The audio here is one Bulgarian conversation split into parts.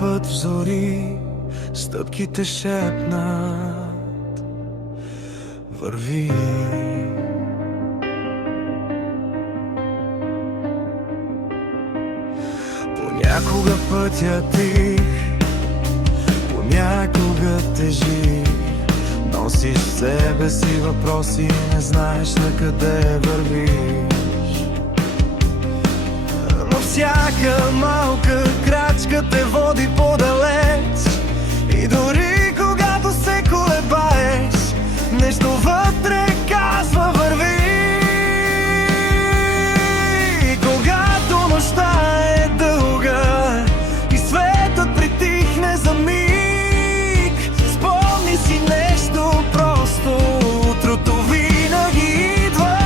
път в зори стъпките шепнат: върви. Понякога пътя тих, понякога тежи. Носиш в себе си въпроси, не знаеш на къде вървиш. Но всяка малка крачка те води по-далеч. И дори когато се колебаеш, нещо вътре казва: върви. И когато нощта е дълга и светът притихне за миг, спомни си нещо просто: утрото винаги идва.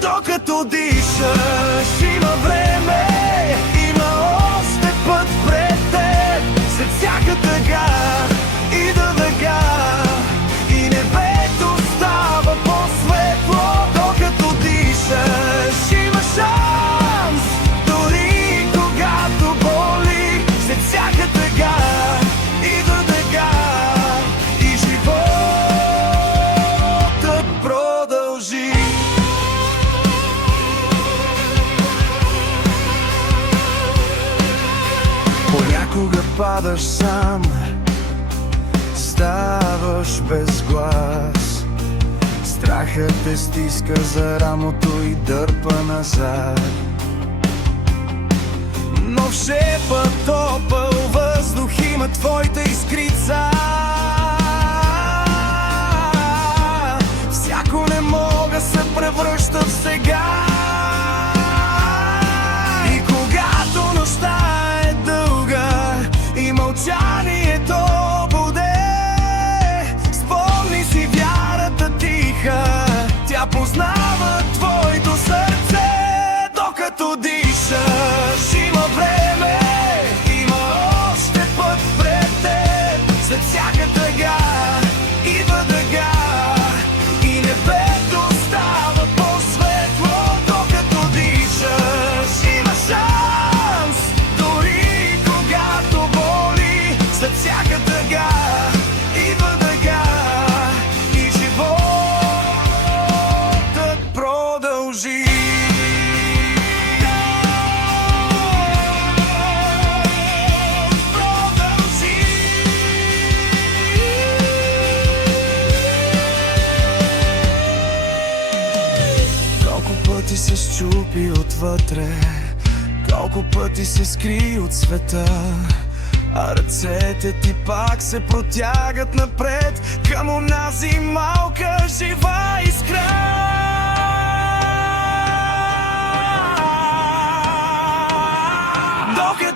Докато дишаш, има време, има още път пред теб. След всяка тъга идва дъга и небето става по-светло. Докато дишаш, има шанс, дори когато боли. След всяка тъга идва дъга и животът продължи. Понякога падаш сам, ставаш без глас. Страхът те стиска за рамото и дърпа назад. Но в шепа топъл въздух има твоята искрица. Всяко не мога се превръща в сега. И когато нощта е дълга и мълчанието буде, спомни си вярата тиха, тя познава твоето сърце. Докато дишаш, има време, има още път пред теб. След всяка тъга идва дъга и небето става по-светло. Докато дишаш, има шанс, дори когато боли. След всяка тъга идва дъга и животът продължи. Колко пъти се счупи отвътре, колко пъти се скри от света, а ръцете ти пак се протягат напред към онази малка жива искра. Докато